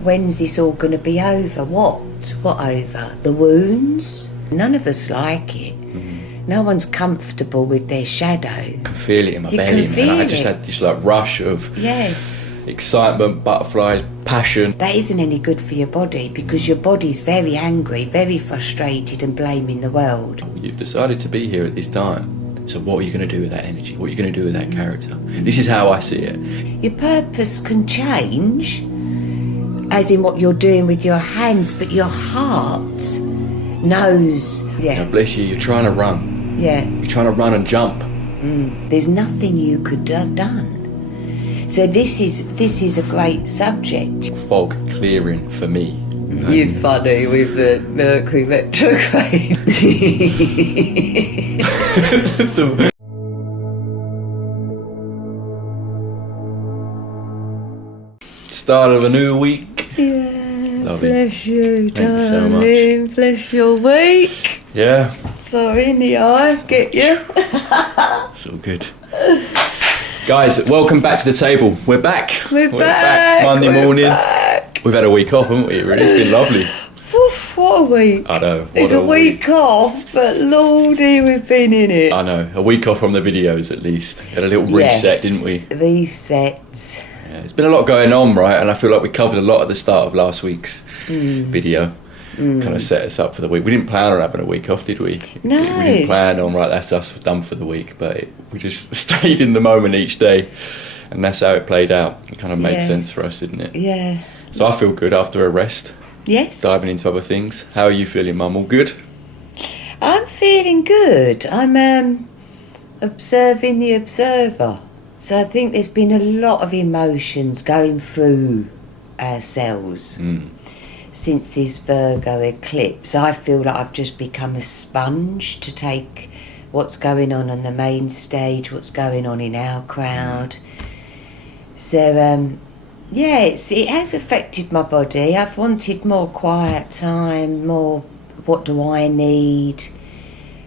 when's this all going to be over? What over? The wounds? None of us like it. No one's comfortable with their shadow. I can feel it in my belly, man. I just had this like rush of excitement, butterflies, passion. That isn't any good for your body, because your body's very angry, very frustrated and blaming the world. You've decided to be here at this time. So what are you going to do with that energy? What are you going to do with that character? This is how I see it. Your purpose can change, as in what you're doing with your hands, but your heart knows. Yeah. God bless you, you're trying to run. Yeah. You're trying to run and jump. There's nothing you could have done. So this is a great subject. Fog clearing for me. You're funny with the Mercury retrograde. Start of a new week. Yeah. Lovely. Bless you, Thank you so darling. much. Bless your week. Yeah. Sorry, in the eyes, get you. It's all good. Guys, welcome back to the table. We're back. We're back. Monday morning. Back. We've had a week off, haven't we? Really, it's been lovely. Oof, what a week. I know. It's a week off, but lordy, we've been in it. I know. A week off from the videos, at least. Had a little reset, didn't we? Reset. Yeah, it's been a lot going on, right? And I feel like we covered a lot at the start of last week's video. Kind of set us up for the week. We didn't plan on having a week off, did we? No. We didn't plan on, right, that's us done for the week. But we just stayed in the moment each day. And that's how it played out. It kind of made sense for us, didn't it? Yeah. So I feel good after a rest. Yes. Diving into other things. How are you feeling, Mum? All good? I'm feeling good. I'm observing the observer. So I think there's been a lot of emotions going through ourselves since this Virgo eclipse. I feel like I've just become a sponge to take what's going on the main stage, what's going on in our crowd. So, yeah, it has affected my body. I've wanted more quiet time, more what do I need,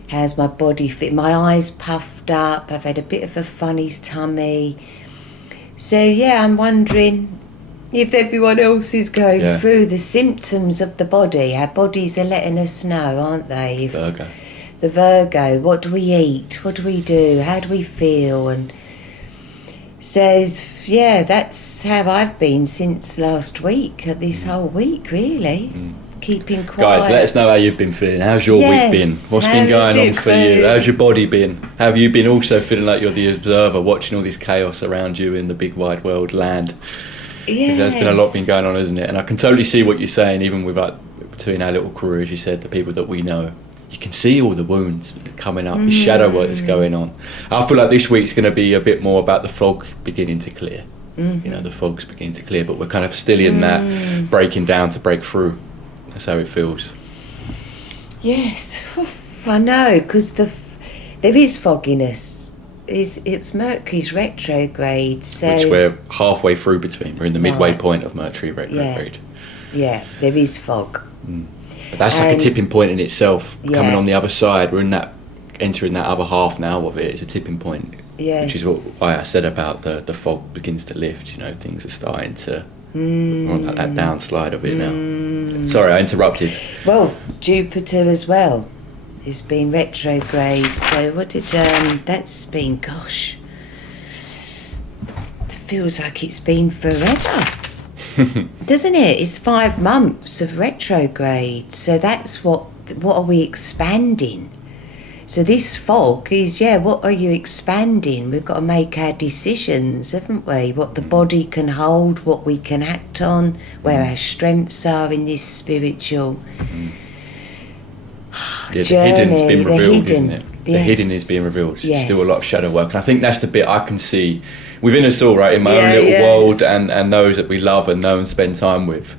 how's my body fit, my eyes puffed up, I've had a bit of a funny tummy. So, yeah, I'm wondering if everyone else is going through the symptoms of the body. Our bodies are letting us know, aren't they? Virgo. The Virgo, what do we eat, what do we do, how do we feel? And so, yeah, that's how I've been since last week, this whole week, really. Keeping quiet. Guys, let us know how you've been feeling. How's your week been? What's been going on for you? How's your body been? Have you been also feeling like you're the observer, watching all this chaos around you in the big wide world land? Yes. There's been a lot been going on, isn't it? And I can totally see what you're saying, even with like between our little crew, as you said, the people that we know. You can see all the wounds coming up, the shadow work that's going on. I feel like this week's going to be a bit more about the fog beginning to clear. You know, the fog's beginning to clear, but we're kind of still in that breaking down to break through. That's how it feels. Yes, I know, because there is fogginess. It's Mercury's retrograde, so which we're halfway through between. We're in the midway point of Mercury retrograde. Yeah, there is fog. But that's like a tipping point in itself. Coming on the other side, we're entering that other half now of it. It's a tipping point. Yes. Which is what I said about the fog begins to lift. You know, things are starting to on that downslide of it now. Sorry, I interrupted. Well, Jupiter as well has been retrograde. So what did that's been? Gosh, it feels like it's been forever. Doesn't it? It's 5 months of retrograde. So that's what are we expanding? So this fog is, what are you expanding? We've got to make our decisions, haven't we? What the body can hold, what we can act on, where our strengths are in this spiritual the journey. hidden's been revealed, isn't it? Yes. The hidden is being revealed. Yes. Still a lot of shadow work. And I think that's the bit I can see within us all, right? In my own little world and those that we love and know and spend time with.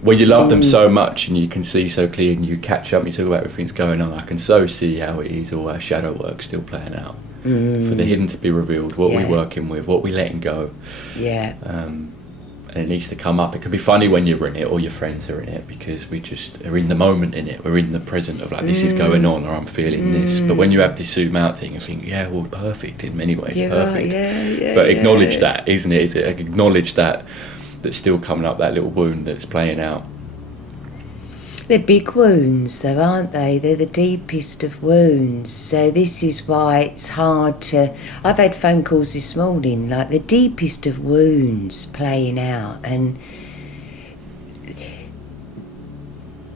When you love them so much and you can see so clear and you catch up and you talk about everything's going on, I can so see how it is all our shadow work still playing out. For the hidden to be revealed, what we're working with, what we're letting go. Yeah. And it needs to come up. It can be funny when you're in it or your friends are in it because we just are in the moment in it. We're in the present of like, this is going on or I'm feeling this. But when you have this zoom out thing, you think, well, perfect in many ways, perfect. But acknowledge that, isn't it? Acknowledge that that's still coming up, that little wound that's playing out. They're big wounds though, aren't they? They're the deepest of wounds. So this is why it's hard to... I've had phone calls this morning, like the deepest of wounds playing out, and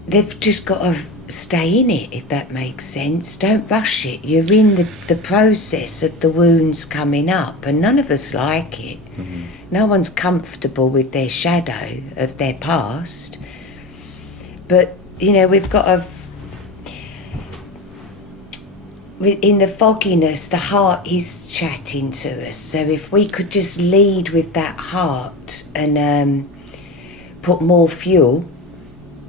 they've just got to stay in it, if that makes sense. Don't rush it. You're in the process of the wounds coming up, and none of us like it. Mm-hmm. No one's comfortable with their shadow of their past. But, you know, we've got to... In the fogginess, the heart is chatting to us. So if we could just lead with that heart and put more fuel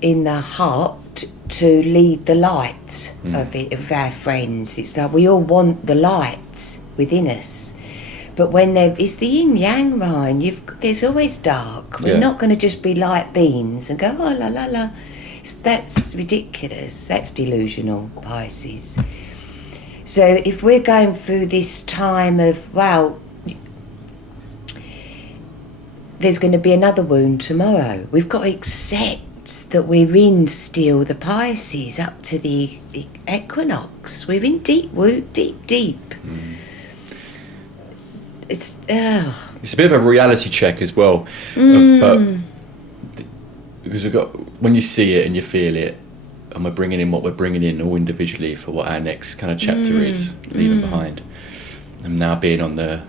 in the heart to lead the light of our friends. It's like we all want the light within us. But when there is the yin-yang, Ryan, there's always dark. We're not going to just be light beings and go, oh, la, la, la. That's ridiculous. That's delusional, Pisces. So if we're going through this time of, wow, there's going to be another wound tomorrow. We've got to accept that we're in still the Pisces up to the equinox. We're in deep. Mm. It's a bit of a reality check as well, because we've got, when you see it and you feel it, and we're bringing in what we're bringing in all individually for what our next kind of chapter is, leaving behind. And now being on the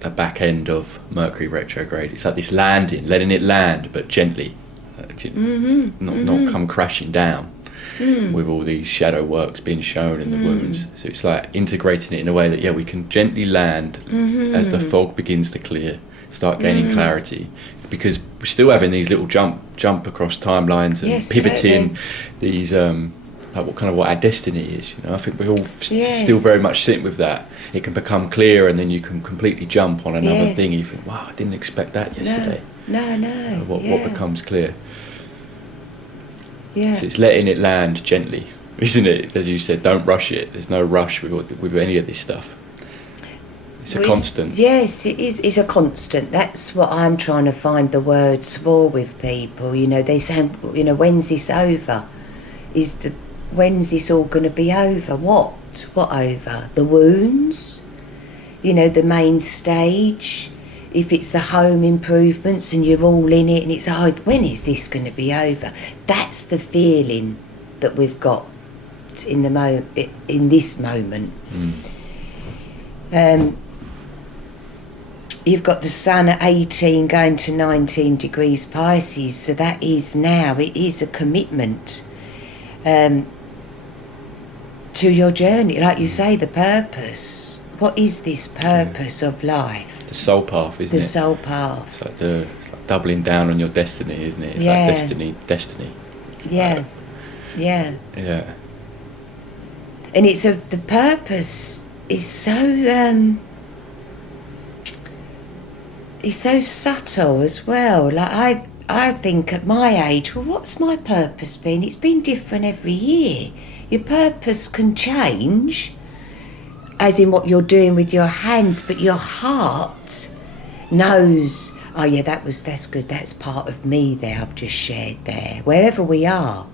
back end of Mercury retrograde, it's like this landing, letting it land, but gently, not come crashing down with all these shadow works being shown in the wounds. So it's like integrating it in a way that we can gently land as the fog begins to clear, start gaining clarity, because we're still having these little jump across timelines and pivoting these like what our destiny is. You know, I think we're all still very much sitting with that. It can become clear, and then you can completely jump on another thing. You think, wow, I didn't expect that yesterday. No. What becomes clear? Yeah. So it's letting it land gently, isn't it? As you said, don't rush it. There's no rush with any of this stuff. It's a constant. Yes, it is. It's a constant. That's what I'm trying to find the words for with people. You know, they say, you know, when's this over? When's this all going to be over? What over? The wounds? You know, the main stage? If it's the home improvements and you're all in it and it's, when is this going to be over? That's the feeling that we've got in this moment. You've got the sun at 18 going to 19 degrees Pisces, so that is now, it is a commitment to your journey. Like you say, the purpose. What is this purpose of life? The soul path, isn't it? The soul path. It's like doubling down on your destiny, isn't it? It's like destiny. Yeah. Yeah. And the purpose is so it's so subtle as well. Like I think at my age, well, what's my purpose been? It's been different every year. Your purpose can change, as in what you're doing with your hands, but your heart knows, that's good, that's part of me there, I've just shared there. Wherever we are,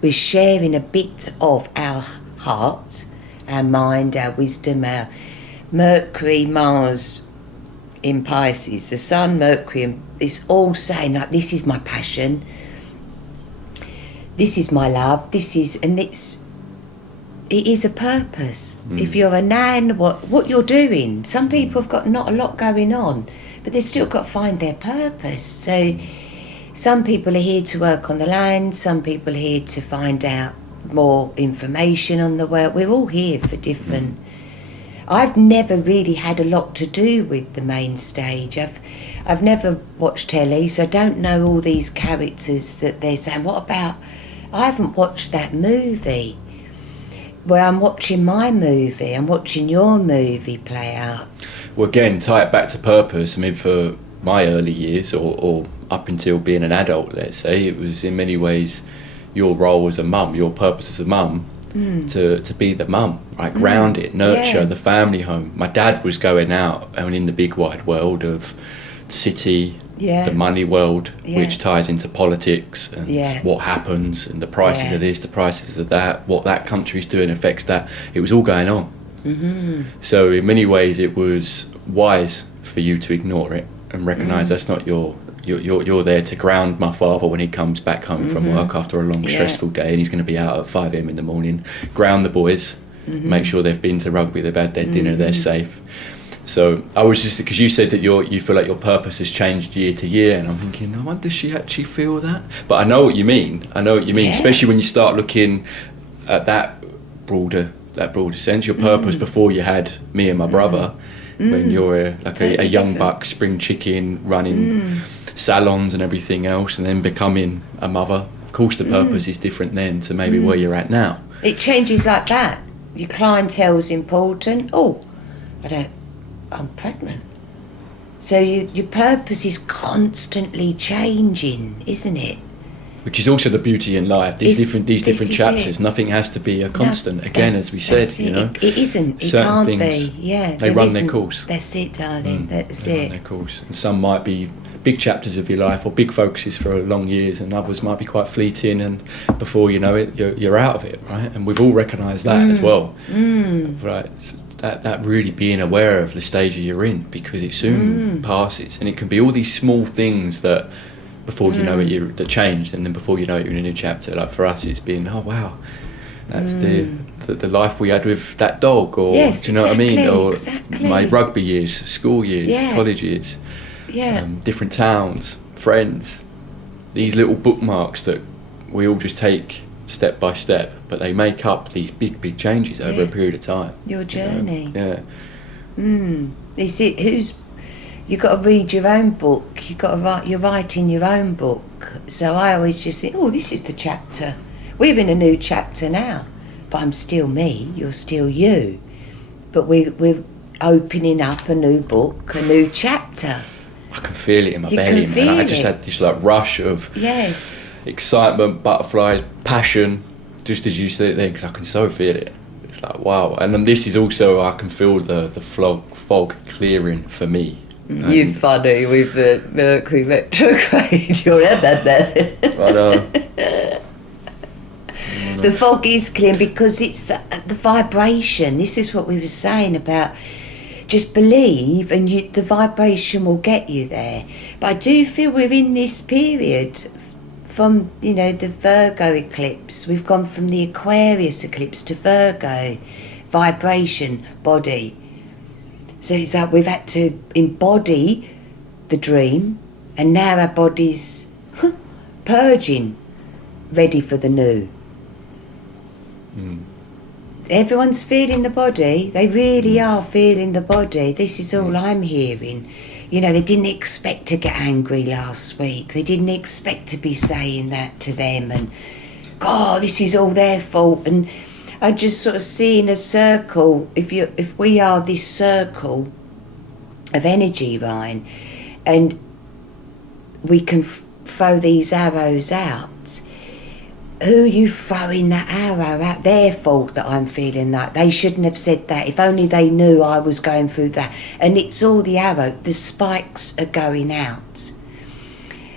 we're sharing a bit of our heart, our mind, our wisdom, our Mercury, Mars in Pisces, the Sun, Mercury, it's all saying, like, this is my passion, this is my love, it is a purpose. If you're a nan, what you're doing. Some people have got not a lot going on, but they've still got to find their purpose. So some people are here to work on the land, some people are here to find out more information on the world. We're all here for different... I've never really had a lot to do with the main stage. I've never watched telly, so I don't know all these characters that they're saying. What about... I haven't watched that movie. Where I'm watching my movie, I'm watching your movie play out. Well, again, tie it back to purpose. I mean, for my early years, or up until being an adult, let's say, it was in many ways your role as a mum, your purpose as a mum, to be the mum, right? Ground it, nurture the family home. My dad was going out and in the big wide world of the city, Yeah. the money world, Yeah. which ties into politics and Yeah. what happens and the prices Yeah. of this, the prices of that, what that country's doing affects that. It was all going on. So in many ways it was wise for you to ignore it and recognise that's not you're there to ground my father when he comes back home from work after a long stressful day, and he's going to be out at 5 a.m. in the morning. Ground the boys, make sure they've been to rugby, they've had their dinner, they're safe. So I was just, because you said that you feel like your purpose has changed year to year, and I'm thinking, oh, does she actually feel that? But I know what you mean. Yeah. Especially when you start looking at that broader sense. Your purpose before you had me and my brother, when you're a Totally young different. buck, spring chicken, running salons and everything else, and then becoming a mother. Of course, the purpose is different then to maybe where you're at now. It changes like that. Your clientele's important. Oh, I'm pregnant. So your purpose is constantly changing, isn't it? Which is also the beauty in life. These different this is chapters. it. Nothing has to be a constant. No, Again, that's- as we said, that's you it. know, It isn't. It certain can't things, be. Yeah, they there run their isn't. course. That's it, darling. That's They run it. their course. And some might be big chapters of your life or big focuses for long years, and others might be quite fleeting, and before you know it, you're out of it, right? And we've all recognised that as well, right? That really being aware of the stage you're in, because it soon passes, and it can be all these small things that before you know it, that changed, and then before you know it, you're in a new chapter. Like for us, it's been, oh wow, that's the life we had with that dog, or Yes, do you know what I mean? Or exactly. my rugby years, school years, Yeah. college years, Yeah. different towns, friends, these little bookmarks that we all just take step by step, but they make up these big changes over a period of time. Your you know? journey. Yeah. Is it you got to read your own book. You got to write. You're writing your own book. So I always just think, oh, this is the chapter. We're in a new chapter now, but I'm still me. You're still you. But we're opening up a new book, a new chapter. I can feel it in my You belly, can man. I feel just it. had this like rush of Yes. excitement, butterflies, passion, just as you said it there, because I can so feel it. It's like, wow. And then this is also, I can feel the fog clearing for me. You're funny with the Mercury retrograde. You're I know. The fog is clear because it's the vibration. This is what we were saying about just believe, and the vibration will get you there. But I do feel we're in this period from, the Virgo eclipse. We've gone from the Aquarius eclipse to Virgo. Vibration, body. So it's like we've had to embody the dream, and now our body's purging, ready for the new. Everyone's feeling the body. They really are feeling the body. This is all I'm hearing. They didn't expect to get angry last week. They didn't expect to be saying that to them, and God, this is all their fault. And I just sort of see in a circle, if we are this circle of energy, Ryan, and we can throw these arrows out, who are you throwing that arrow at? Their fault that I'm feeling that. They shouldn't have said that. If only they knew I was going through that. And it's all the arrow. The spikes are going out.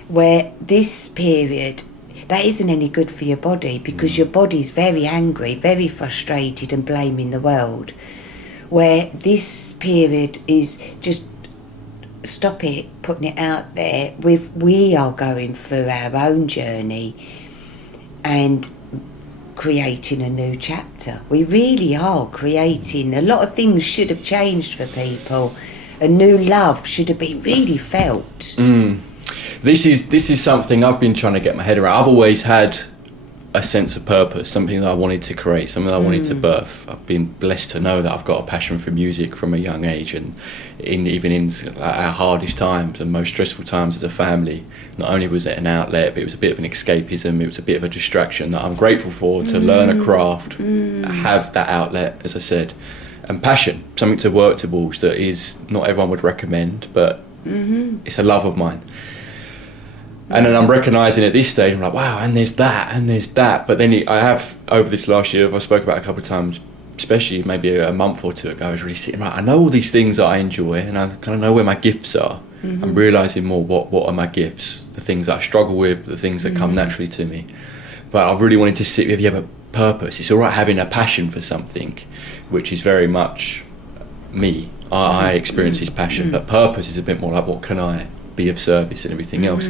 Where this period, that isn't any good for your body, because your body's very angry, very frustrated and blaming the world. Where this period is just stop it, putting it out there. We are going through our own journey and creating a new chapter. We really are creating. A lot of things should have changed for people. A new love should have been really felt. This is something I've been trying to get my head around. I've always had a sense of purpose, something that I wanted to create, something that I wanted to birth. I've been blessed to know that I've got a passion for music from a young age, and even in our hardest times and most stressful times as a family, not only was it an outlet, but it was a bit of an escapism, it was a bit of a distraction that I'm grateful for, to learn a craft, have that outlet, as I said, and passion, something to work towards that is not everyone would recommend, but it's a love of mine. And then I'm recognising at this stage, I'm like, wow, and there's that. But then I have, over this last year, I spoke about it a couple of times, especially maybe a month or two ago, I was really sitting, right, I know all these things that I enjoy, and I kind of know where my gifts are. I'm realising more what are my gifts, the things that I struggle with, the things that come naturally to me. But I really wanted to sit with, if you have a purpose, it's all right having a passion for something, which is very much me. I experience this passion, but purpose is a bit more like, what can I be of service and everything else.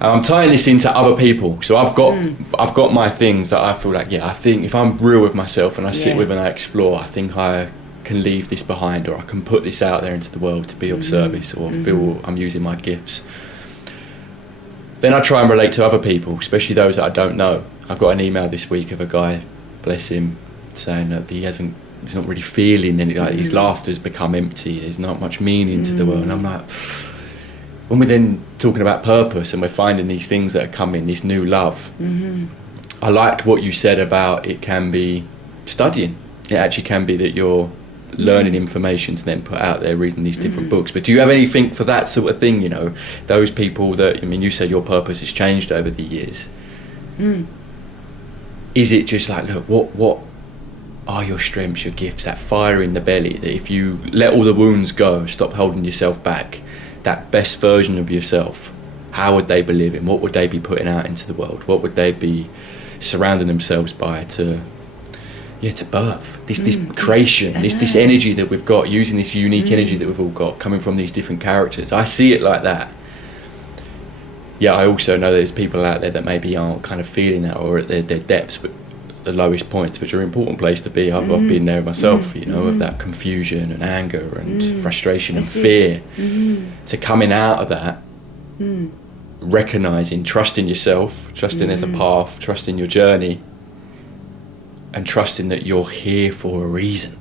I'm tying this into other people, so I've got my things that I feel like, I think if I'm real with myself and I sit with and I explore, I think I can leave this behind, or I can put this out there into the world to be of service, or feel I'm using my gifts. Then I try and relate to other people, especially those that I don't know. I got an email this week of a guy, bless him, saying that he's not really feeling any, like his laughter's become empty, there's not much meaning to the world. And I'm like, when we're then talking about purpose and we're finding these things that are coming, this new love, I liked what you said about it can be studying. It actually can be that you're learning information to then put out there, reading these different books. But do you have anything for that sort of thing, those people that, you said your purpose has changed over the years. Is it just like, look, what are your strengths, your gifts, that fire in the belly, that if you let all the wounds go, stop holding yourself back, that best version of yourself, how would they be living? What would they be putting out into the world? What would they be surrounding themselves by to birth this creation, this energy that we've got, using this unique energy that we've all got, coming from these different characters? I see it like that. I also know there's people out there that maybe aren't kind of feeling that, or at their depths, but the lowest points, which are an important place to be. I've been there myself, of that confusion and anger and frustration and fear. So coming out of that, recognizing, trusting yourself, trusting there's a path, trusting your journey, and trusting that you're here for a reason.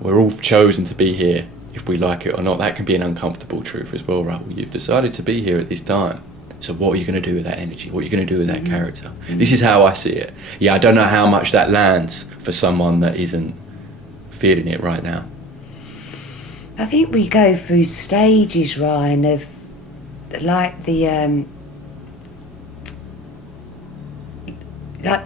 We're all chosen to be here, if we like it or not. That can be an uncomfortable truth as well, right? Well, you've decided to be here at this time. So what are you going to do with that energy? What are you going to do with that character? This is how I see it. I don't know how much that lands for someone that isn't feeling it right now. I think we go through stages, Ryan, of like the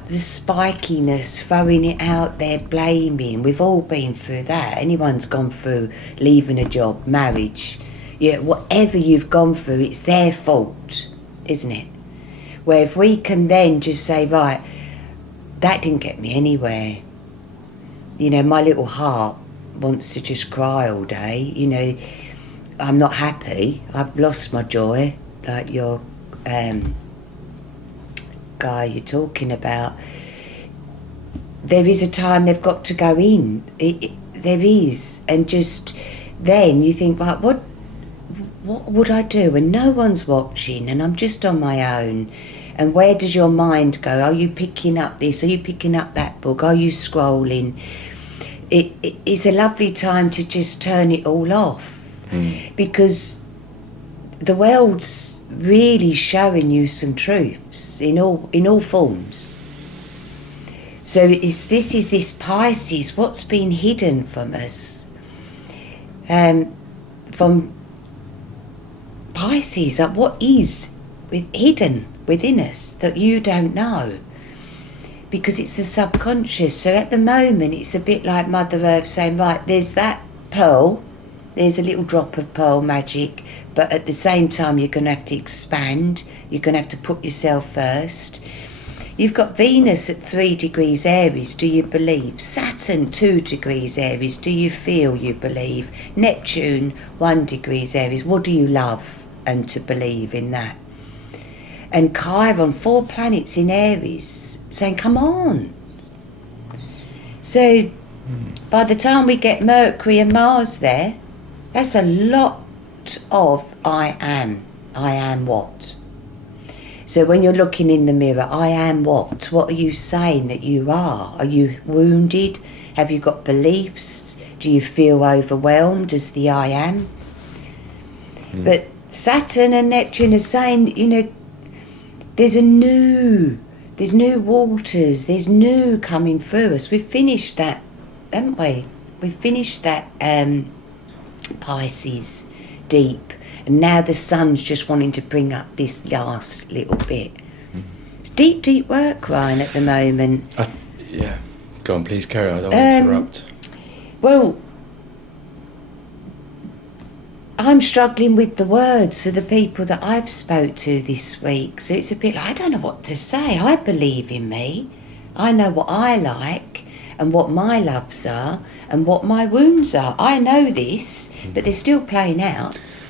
spikiness, throwing it out there, blaming. We've all been through that. Anyone's gone through leaving a job, marriage. Whatever you've gone through, it's their fault, isn't it? Where if we can then just say, right, that didn't get me anywhere. My little heart wants to just cry all day. I'm not happy. I've lost my joy, like your guy you're talking about. There is a time they've got to go in. There is. And just then you think, right, what would I do when no one's watching and I'm just on my own? And where does your mind go? Are you picking up this? Are you picking up that book? Are you scrolling? It's a lovely time to just turn it all off, because the world's really showing you some truths in all forms. So this is this Pisces, what's been hidden from us, from Pisces, like what is hidden within us that you don't know, because it's the subconscious. So at the moment it's a bit like Mother Earth saying, right, there's that pearl, there's a little drop of pearl magic, but at the same time you're going to have to expand, you're going to have to put yourself first. You've got Venus at 3 degrees Aries, do you believe? Saturn 2 degrees Aries, do you feel you believe? Neptune 1 degrees Aries, what do you love and to believe in that? And Chiron, 4 planets in Aries, saying, come on. So by the time we get Mercury and Mars there, that's a lot of I am what? So when you're looking in the mirror, I am what? What are you saying that you are? Are you wounded? Have you got beliefs? Do you feel overwhelmed as the I am? But Saturn and Neptune are saying, there's new waters, there's new coming through us. We've finished that, haven't we? We've finished that Pisces deep, and now the sun's just wanting to bring up this last little bit. It's deep work, Ryan, at the moment. Go on, please, carry on. I don't want to interrupt. Well, I'm struggling with the words for the people that I've spoke to this week. So it's a bit like, I don't know what to say. I believe in me. I know what I like and what my loves are and what my wounds are. I know this, but they're still playing out.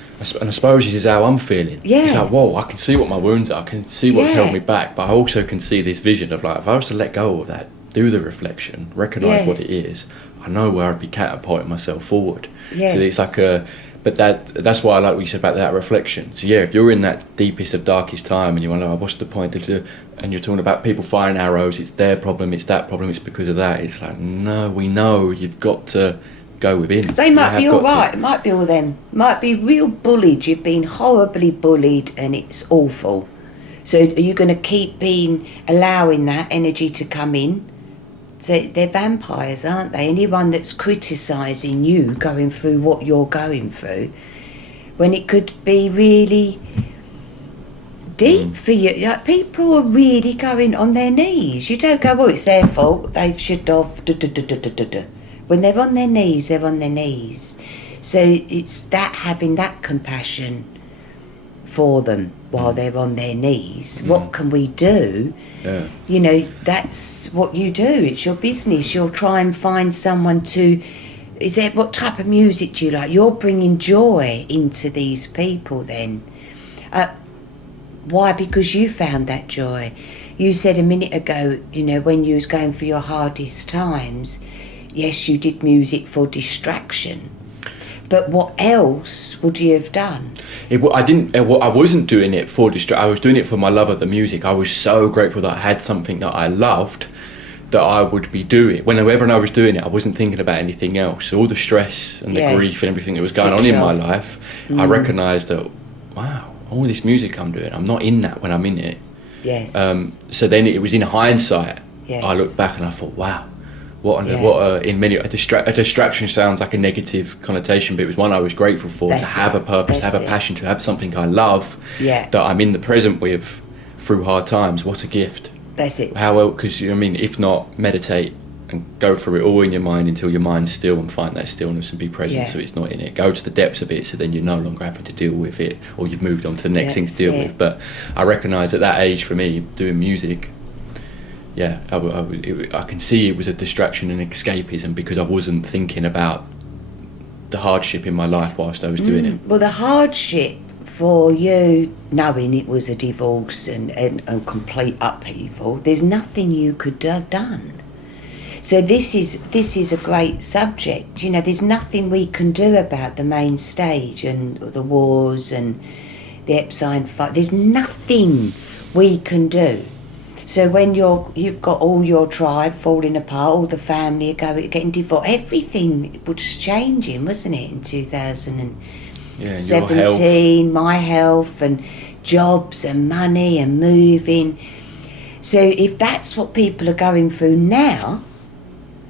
And I suppose this is how I'm feeling. Yeah. It's like, whoa, I can see what my wounds are. I can see what's held me back. But I also can see this vision of like, if I was to let go of that, do the reflection, recognise what it is, I know where I'd be catapulting myself forward. Yes. So it's like but that's why I like what you said about that reflection. So yeah, if you're in that deepest of darkest time and you wonder, what's the point of and you're talking about people firing arrows, it's their problem, it's that problem, it's because of that. It's like, no, we know you've got to go within. They might be all right. It might be all them. Might be real bullied. You've been horribly bullied and it's awful. So are you going to keep allowing that energy to come in? So they're vampires, aren't they? Anyone that's criticising you going through what you're going through, when it could be really deep for you. Like, people are really going on their knees. You don't go, well, it's their fault. They should have. When they're on their knees, they're on their knees. So it's that, having that compassion for them while they're on their knees. What can we do? Yeah. You know, that's what you do. It's your business. You'll try and find someone to... what type of music do you like? You're bringing joy into these people then. Why? Because you found that joy. You said a minute ago, you know, when you was going through your hardest times, yes, you did music for distraction. But what else would you have done? I wasn't doing it for distraction. I was doing it for my love of the music. I was so grateful that I had something that I loved that I would be doing. Whenever I was doing it, I wasn't thinking about anything else. All the stress and the grief and everything that was going on in my life, I recognised that, wow, all this music I'm doing, I'm not in that when I'm in it. Yes. So then it was in hindsight, yes. I looked back and I thought, wow, a distraction sounds like a negative connotation, but it was one I was grateful for. To have a purpose, have a passion, to have something I love that I'm in the present with through hard times. What a gift. That's it. How well, because I mean, if not, meditate and go through it all in your mind until your mind's still, and find that stillness and be present so it's not in it. Go to the depths of it, so then you're no longer having to deal with it, or you've moved on to the next thing to deal with. But I recognise at that age, for me, doing music, I can see it was a distraction and escapism, because I wasn't thinking about the hardship in my life whilst I was doing it. Well, the hardship for you, knowing it was a divorce and complete upheaval, there's nothing you could have done. So this is a great subject. You know, there's nothing we can do about the main stage and the wars and the Epstein fight. There's nothing we can do. So when you've got all your tribe falling apart, all the family getting divorced, everything was changing, wasn't it, in 2017, my health and jobs and money and moving. So if that's what people are going through now,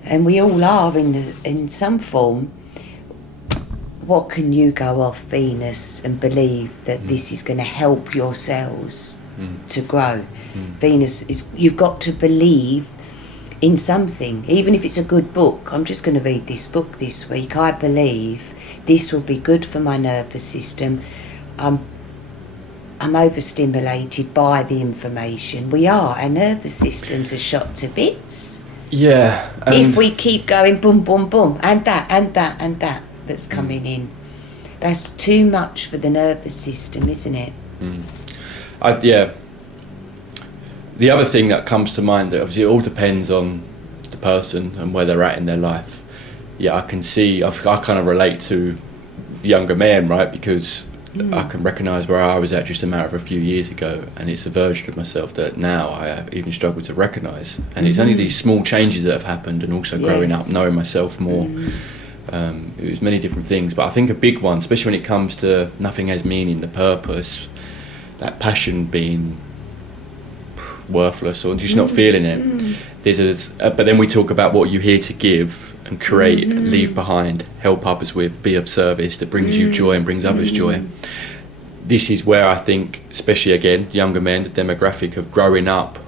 and we all are in some form, what can you go off Venus and believe that this is going to help your cells to grow? Venus you've got to believe in something, even if it's a good book. I'm just going to read this book this week. I believe this will be good for my nervous system. I'm overstimulated by the information. Our nervous systems are shot to bits. Yeah. If we keep going boom, boom, boom, and that, and that, and that's coming in. That's too much for the nervous system, isn't it? The other thing that comes to mind, that obviously it all depends on the person and where they're at in their life. Yeah, I can see, I kind of relate to younger men, right? Because I can recognise where I was at just a matter of a few years ago, and it's a version of myself that now I even struggle to recognise. And it's only these small changes that have happened, and also growing up, knowing myself more. It was many different things, but I think a big one, especially when it comes to nothing has meaning, the purpose, that passion being worthless or just not feeling it. But then we talk about what you're here to give and create, leave behind, help others with, be of service, that brings you joy and brings others joy. This is where I think, especially again, younger men, the demographic of growing up,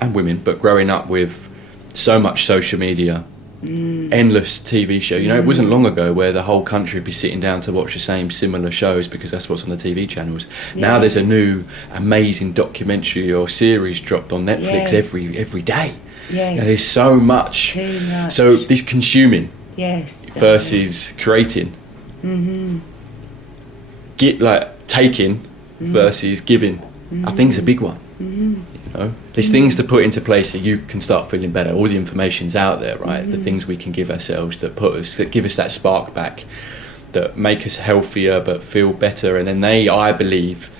and women, but growing up with so much social media, endless TV show. You know, it wasn't long ago where the whole country would be sitting down to watch the same similar shows because that's what's on the TV channels. Now there's a new amazing documentary or series dropped on Netflix every day. Yes. There's so much. Too much. So this consuming versus creating. Taking versus giving. I think it's a big one. You know, there's things to put into place that you can start feeling better. All the information's out there, right? The things we can give ourselves that give us that spark back, that make us healthier but feel better, and then I believe,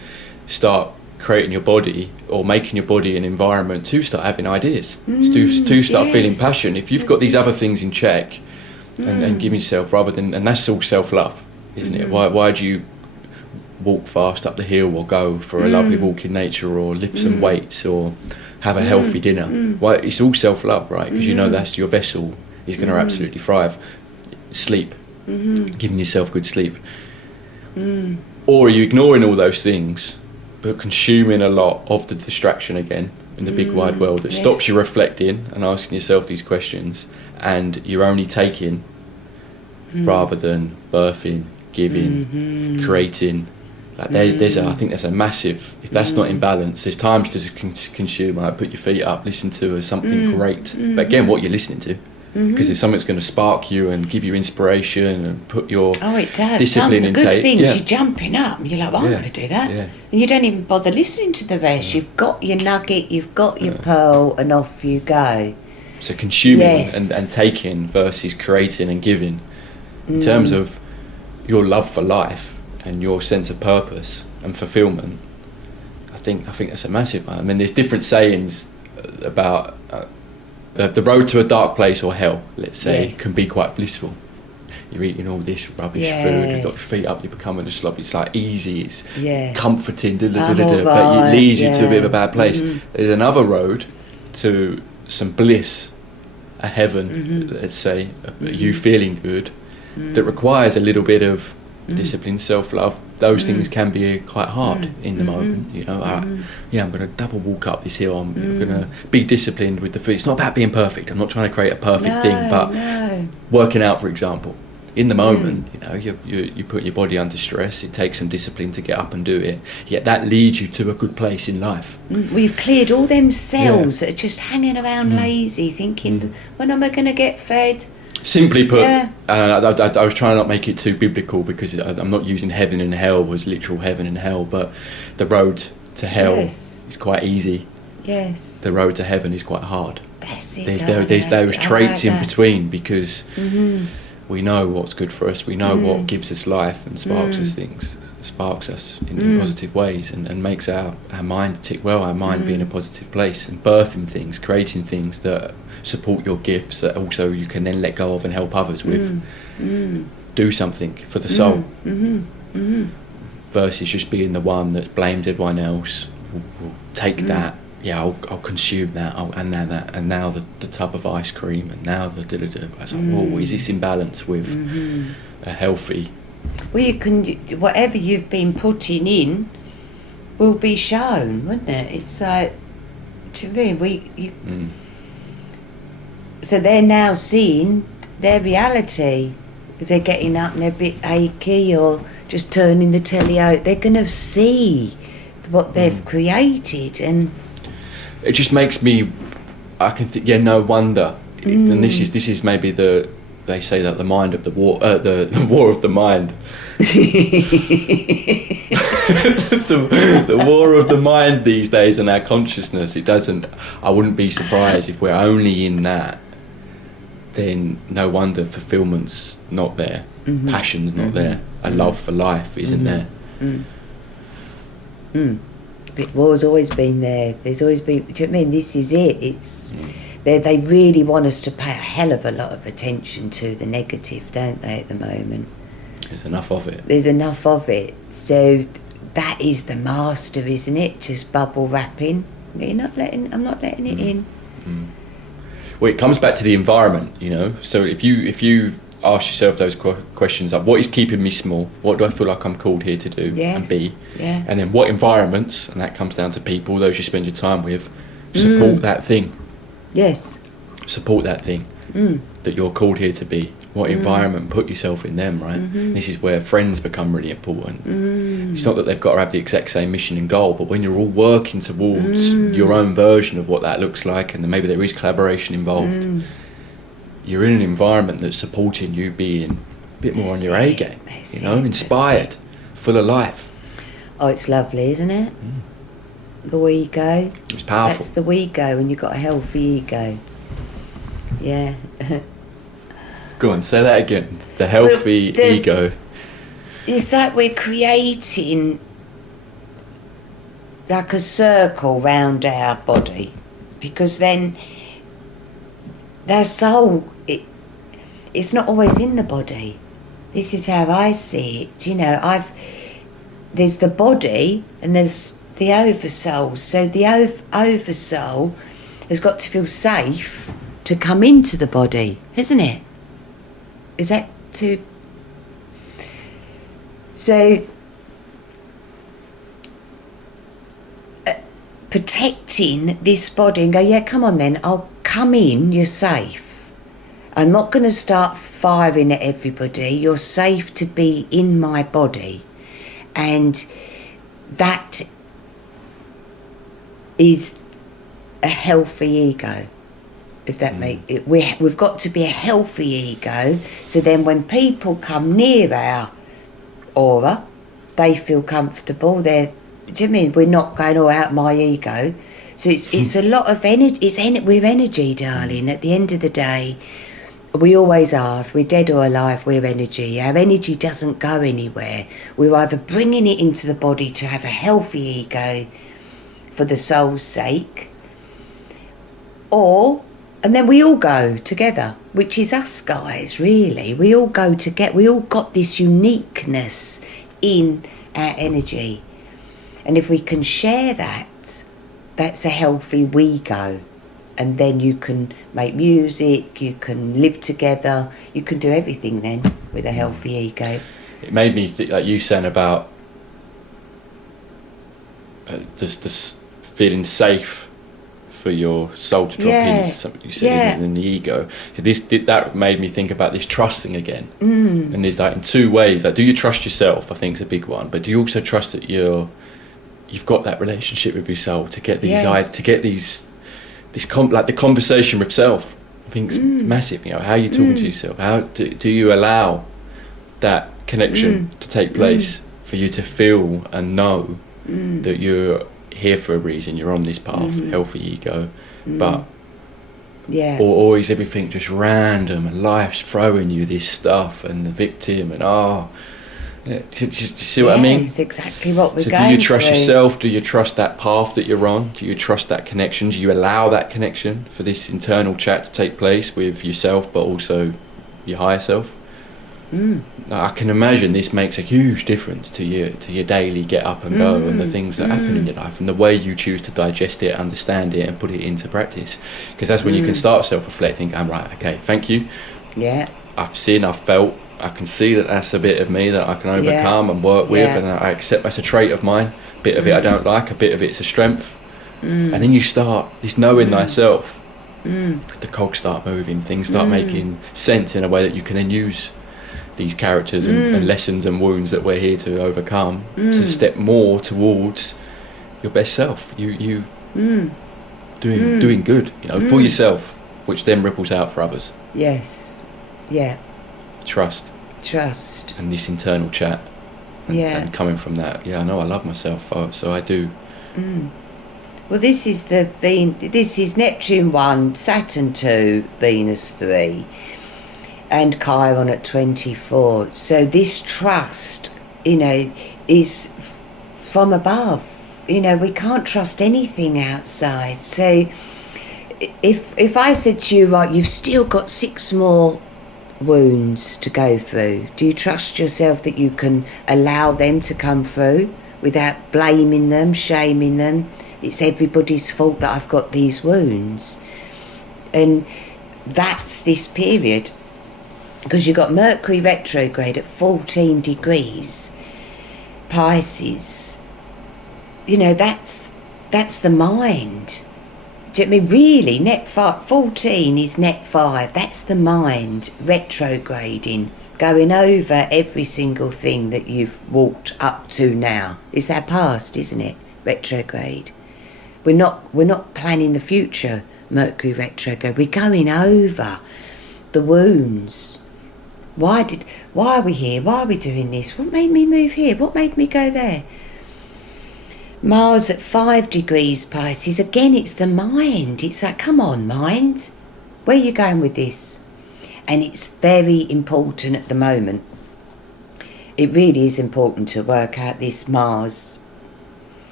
start creating your body or making your body an environment to start having ideas, to start feeling passion. If you've got these other things in check, and giving yourself and that's all self-love, isn't it? Why do you walk fast up the hill or go for a lovely walk in nature or lift some weights or have a healthy dinner? Why? It's all self-love, right? Because you know that's your vessel is going to absolutely thrive. Sleep, giving yourself good sleep. Or are you ignoring all those things but consuming a lot of the distraction again in the big wide world that stops you reflecting and asking yourself these questions, and you're only taking rather than birthing, giving, creating? Like I think there's a massive, if that's not in balance, there's times to consume, like put your feet up, listen to something great. But again, what you're listening to, because it's something that's going to spark you and give you inspiration and put your discipline in the good take. things, you're jumping up and you're like, well, I'm going to do that. And you don't even bother listening to the rest. You've got your nugget, you've got your pearl, and off you go. So consuming and taking versus creating and giving. In terms of your love for life and your sense of purpose and fulfillment, I think that's a massive one. I mean, there's different sayings about the road to a dark place or hell, let's say, can be quite blissful. You're eating all this rubbish food, you've got your feet up, you're becoming a slob. It's like easy, it's comforting, but it leads you to a bit of a bad place. There's another road to some bliss, a heaven, let's say, you feeling good, that requires a little bit of discipline, self-love. Those things can be quite hard in the moment, you know. I'm going to double walk up this hill, I'm going to be disciplined with the food. It's not about being perfect, I'm not trying to create a perfect thing, but working out, for example, in the moment, you know, you put your body under stress, it takes some discipline to get up and do it, yet that leads you to a good place in life. We've cleared all them cells that are just hanging around lazy, thinking, when am I going to get fed? Simply put, I was trying not to make it too biblical, because I'm not using heaven and hell as literal heaven and hell, but the road to hell is quite easy. Yes. The road to heaven is quite hard. That's it. There's those traits in between, because we know what's good for us, we know what gives us life and sparks us in positive ways, and makes our mind tick well, our mind be in a positive place, and birthing things, creating things that support your gifts that also you can then let go of and help others with. Do something for the soul, versus just being the one that blames everyone else. Will take that, I'll consume that, and now the tub of ice cream, and now the I was like, whoa, is this in balance with a healthy? Well, you can, whatever you've been putting in will be shown, wouldn't it? It's like, to me, so they're now seeing their reality. If they're getting up and they're a bit achy or just turning the telly out, they're going to see what they've created, and it just makes me, I can think, no wonder. And this is maybe they say that the mind of the war, the war of the mind. the war of the mind these days and our consciousness. I wouldn't be surprised if we're only in that. Then no wonder fulfillment's not there, passion's not there, a love for life isn't there. War's always been there. There's always been. Do you know what I mean? This is it. It's they really want us to pay a hell of a lot of attention to the negative, don't they? At the moment, there's enough of it. There's enough of it. So that is the master, isn't it? Just bubble wrapping. I'm not letting it in. Well, it comes back to the environment, you know. So if you ask yourself those questions, like, what is keeping me small? What do I feel like I'm called here to do and be? Yeah. And then what environments, and that comes down to people, those you spend your time with, support that thing. Yes. Support that thing. that you're called here to be. What environment, put yourself in them, right? This is where friends become really important. It's not that they've got to have the exact same mission and goal, but when you're all working towards your own version of what that looks like, and then maybe there is collaboration involved, you're in an environment that's supporting you being a bit more on your A game, inspired, full of life. Oh, it's lovely, isn't it? The ego. It's powerful. That's the ego, when you've got a healthy ego. Yeah. Go on, say that again. The healthy ego. It's like we're creating like a circle round our body, because then their soul, it's not always in the body. This is how I see it. There's the body and there's the oversoul. So the oversoul has got to feel safe to come into the body, isn't it? Is that too... So protecting this body and go, yeah, come on then, I'll come in, you're safe. I'm not going to start firing at everybody. You're safe to be in my body. And that is a healthy ego. If that makes it, we've got to be a healthy ego, so then when people come near our aura, they feel comfortable. Do you know what I mean? We're not going all out my ego. So it's a lot of energy. We're energy, darling. At the end of the day, we always are. If we're dead or alive, we're energy. Our energy doesn't go anywhere. We're either bringing it into the body to have a healthy ego for the soul's sake, and then we all go together, which is us guys, really. We all go together. We all got this uniqueness in our energy. And if we can share that, that's a healthy we go. And then you can make music, you can live together, you can do everything then with a healthy ego. It made me think, like you saying about just feeling safe for your soul to drop in, something you said, in the ego. That made me think about this trusting again. And there's like in two ways. Like, do you trust yourself? I think is a big one. But do you also trust that you've got that relationship with your soul to get these like the conversation with self? I think it's massive. How are you talking to yourself? How do you allow that connection to take place for you to feel and know that you're here for a reason, you're on this path, healthy ego, but or is everything just random and life's throwing you this stuff and the victim and do you see what I mean? It's exactly what we're going through. So do you trust yourself? Do you trust that path that you're on? Do you trust that connection? Do you allow that connection for this internal chat to take place with yourself but also your higher self? I can imagine this makes a huge difference to your daily get up and go and the things that happen in your life and the way you choose to digest it, understand it and put it into practice, because that's when you can start self-reflecting, going, right, okay, thank you, I've seen, I've felt, I can see that that's a bit of me that I can overcome and work with, and I accept that's a trait of mine. A bit of it I don't like, a bit of it's a strength, and then you start this knowing thyself, the cogs start moving, things start making sense in a way that you can then use these characters and lessons and wounds that we're here to overcome to step more towards your best self, you doing good, for yourself, which then ripples out for others. Trust and this internal chat and coming from that, I know I love myself, so I do. Well, this is this is Neptune 1, Saturn 2, Venus 3 and Chiron at 24. So this trust, is from above. We can't trust anything outside. So if I said to you, right, you've still got 6 more wounds to go through, do you trust yourself that you can allow them to come through without blaming them, shaming them? It's everybody's fault that I've got these wounds. And that's this period, because you've got Mercury retrograde at 14 degrees Pisces. That's the mind. Do you know what I mean? Really, net 14 is net 5. That's the mind retrograding, going over every single thing that you've walked up to now. It's our past, isn't it? Retrograde. We're not planning the future. Mercury retrograde. We're going over the wounds. Why are we here? Why are we doing this? What made me move here? What made me go there? Mars at 5 degrees Pisces. Again, it's the mind. It's like, come on, mind. Where are you going with this? And it's very important at the moment. It really is important to work out this Mars.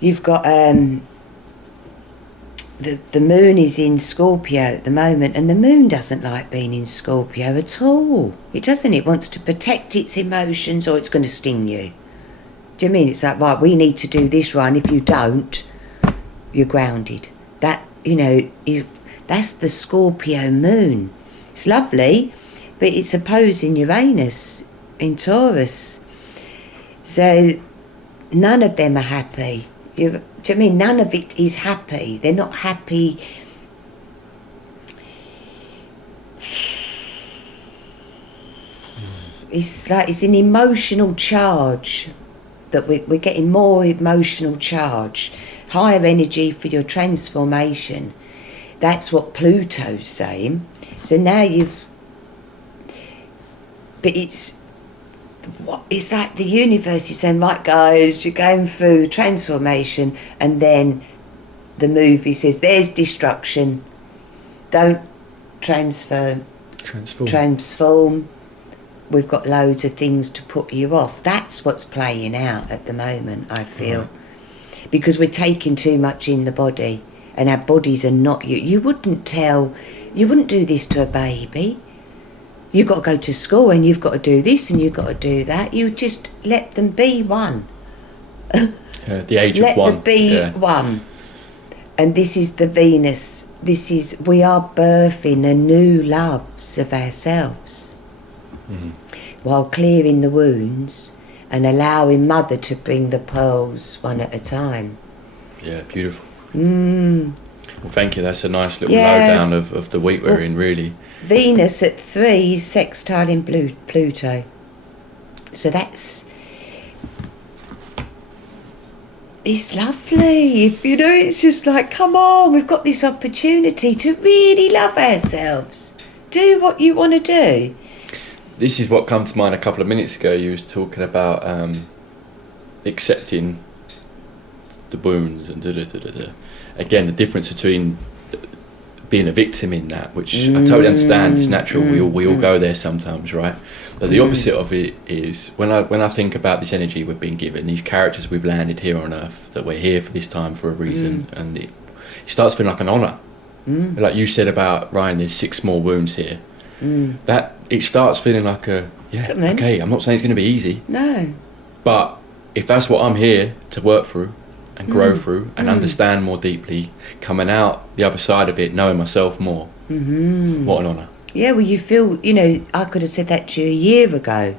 You've got the moon is in Scorpio at the moment, and the moon doesn't like being in Scorpio at all. It doesn't. It wants to protect its emotions, or it's going to sting you. Do you mean? It's like, right, we need to do this right, and if you don't, you're grounded. That, that's the Scorpio moon. It's lovely, but it's opposing Uranus in Taurus. So none of them are happy. Do you know what I mean? None of it is happy. They're not happy. It's like it's an emotional charge that we're getting more emotional charge, higher energy for your transformation. That's what Pluto's saying. So now but it's like the universe is saying, right guys, you're going through transformation, and then the movie says there's destruction. Don't transform. We've got loads of things to put you off. That's what's playing out at the moment, I feel. Right. Because we're taking too much in the body, and our bodies are not you. You wouldn't do this to a baby. You've got to go to school and you've got to do this and you've got to do that. You just let them be one. The age of one. Let them be one. And this is the Venus. We are birthing a new loves of ourselves. Mm-hmm. While clearing the wounds and allowing Mother to bring the pearls one at a time. Yeah, beautiful. Well, thank you. That's a nice little lowdown of the week we're in, really. Venus at 3 is sextiling Pluto. So it's lovely. It's just like, come on, we've got this opportunity to really love ourselves. Do what you want to do. This is what came to mind a couple of minutes ago. You was talking about accepting the wounds and da-da-da-da-da. Again, the difference between being a victim in that, which I totally understand, it's natural. We all go there sometimes, right? But the opposite of it is when I think about this energy we've been given, these characters we've landed here on Earth, that we're here for this time for a reason, and it starts feeling like an honour. Like you said about Ryan, there's 6 more wounds here. That it starts feeling like okay, I'm not saying it's going to be easy. No. But if that's what I'm here to work through and grow through and understand more deeply, coming out the other side of it, knowing myself more, what an honour. Yeah, well, you feel, I could have said that to you a year ago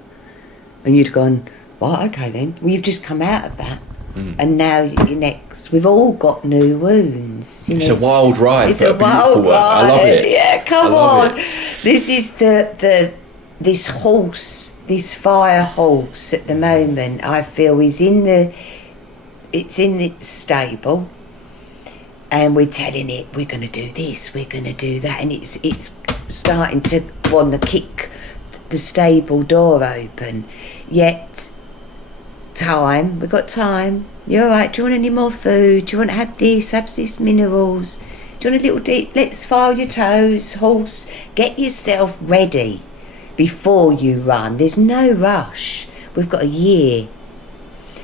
and you'd gone, well, okay then. Well, you've just come out of that. And now you're next. We've all got new wounds. It's a wild ride. It's a wild ride. I love it. Yeah, come on. This is this horse, this fire horse at the moment, I feel is it's in its stable, and we're telling it we're going to do this, we're going to do that, and it's starting to want to kick the stable door open. Yet we've got time. You're all right. Do you want any more food? Do you want to have these minerals? Do you want a little deep? Let's file your toes, horse. Get yourself ready before you run. There's no rush. We've got a year.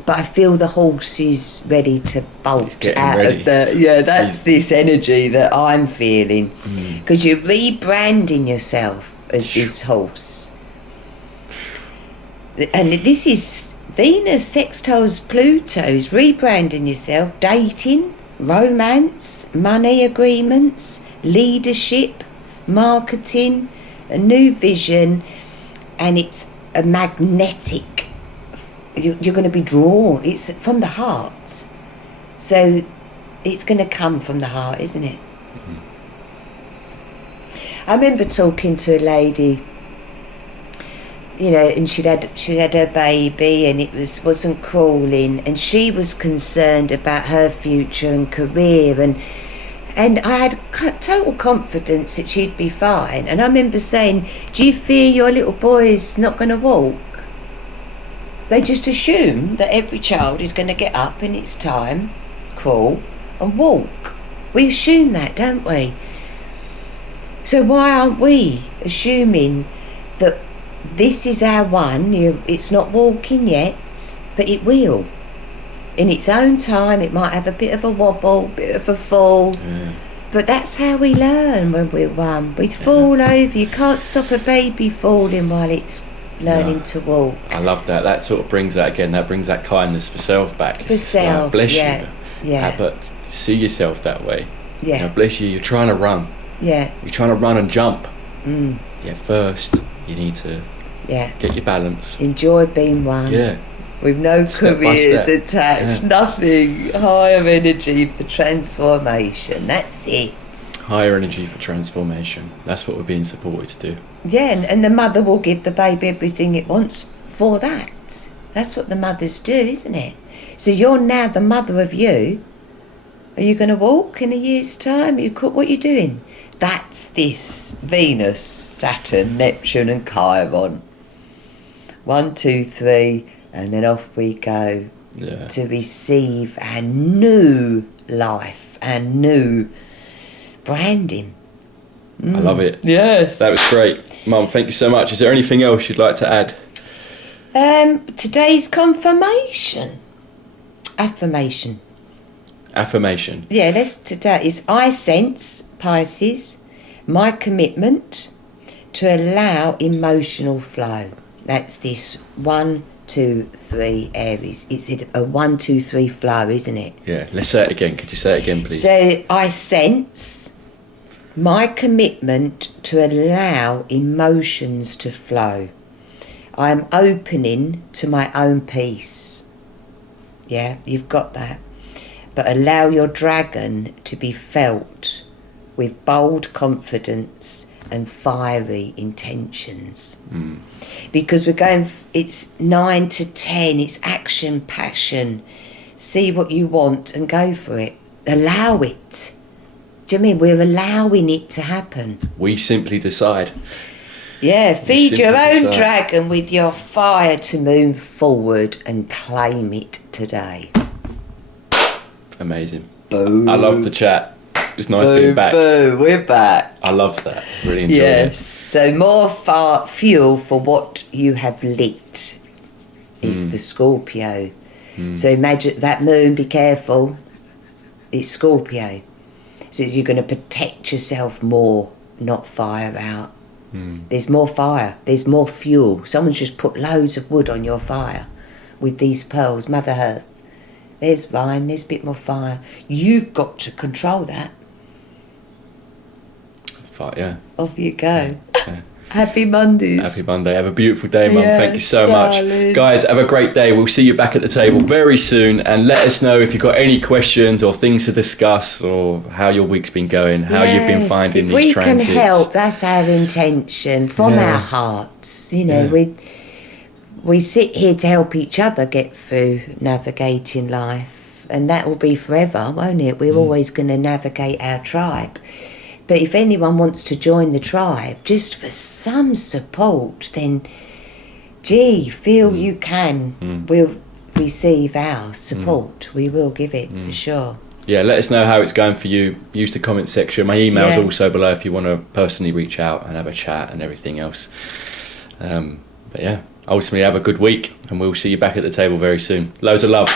But I feel the horse is ready to bolt out ready. Of the... Yeah, that's this energy that I'm feeling. Because you're rebranding yourself as this horse. And this is Venus sextiles Pluto's rebranding yourself, dating, romance, money agreements, leadership, marketing, a new vision, and it's a magnetic. You're going to be drawn. It's from the heart. So it's going to come from the heart, isn't it? I remember talking to a lady, you know, and she had her baby, and it wasn't crawling, and she was concerned about her future and career, and I had total confidence that she'd be fine. And I remember saying, do you fear your little boy's not going to walk? They just assume that every child is going to get up in its time, crawl and walk. We assume that, don't we? So why aren't we assuming that this is our one, it's not walking yet, but it will. In its own time, it might have a bit of a wobble, bit of a fall. Yeah. But that's how we learn when we're one. We fall over. You can't stop a baby falling while it's learning to walk. I love that. That sort of brings that again. That brings that kindness for self back. For self, bless you. Yeah. But see yourself that way. Yeah. You know, bless you. You're trying to run. Yeah. You're trying to run and jump. Mm. Yeah. First, you need to get your balance. Enjoy being one. Yeah. With no careers attached, nothing. Higher energy for transformation. That's it. Higher energy for transformation. That's what we're being supported to do. Yeah, and the mother will give the baby everything it wants for that. That's what the mothers do, isn't it? So you're now the mother of you. Are you going to walk in a year's time? What are you doing? That's this Venus, Saturn, Neptune and Chiron. 1, 2, 3, and then off we go to receive our new life, our new branding. I love it. Yes. That was great. Mum, thank you so much. Is there anything else you'd like to add? Today's confirmation. Affirmation. Yeah, today is I sense, Pisces, my commitment to allow emotional flow. That's this 1, 2, 3 Aries. It's a 1, 2, 3 flow, isn't it? Yeah, let's say it again. Could you say it again, please? So I sense my commitment to allow emotions to flow. I am opening to my own peace. Yeah, you've got that. But allow your dragon to be felt with bold confidence and fiery intentions. Because we're going, it's 9 to 10, it's action, passion. See what you want and go for it. Allow it. Do you mean we're allowing it to happen? We simply decide. Yeah, feed your own dragon with your fire to move forward and claim it today. Amazing. Boo. I love the chat. It was nice being back. Boo, we're back. I loved that. Really enjoyed it. Yes. So more fuel for what you have lit is the Scorpio. So imagine that moon, be careful. It's Scorpio. So you're going to protect yourself more, not fire out. There's more fire. There's more fuel. Someone's just put loads of wood on your fire with these pearls. Mother Earth. There's wine. There's a bit more fire. You've got to control that. Yeah. Off you go. Yeah. Happy Mondays. Happy Monday. Have a beautiful day, Mum. Yes, thank you so darling. much. Guys, have a great day. We'll see you back at the table very soon. And let us know if you've got any questions or things to discuss or how your week's been going, how you've been finding these transits. If we can help, that's our intention from our hearts. You know, we sit here to help each other get through navigating life. And that will be forever, won't it? We're always going to navigate our tribe. But if anyone wants to join the tribe, just for some support, then, feel you can. We'll receive our support. We will give it for sure. Yeah, let us know how it's going for you. Use the comment section. My email's also below if you want to personally reach out and have a chat and everything else. But yeah, ultimately have a good week and we'll see you back at the table very soon. Loads of love.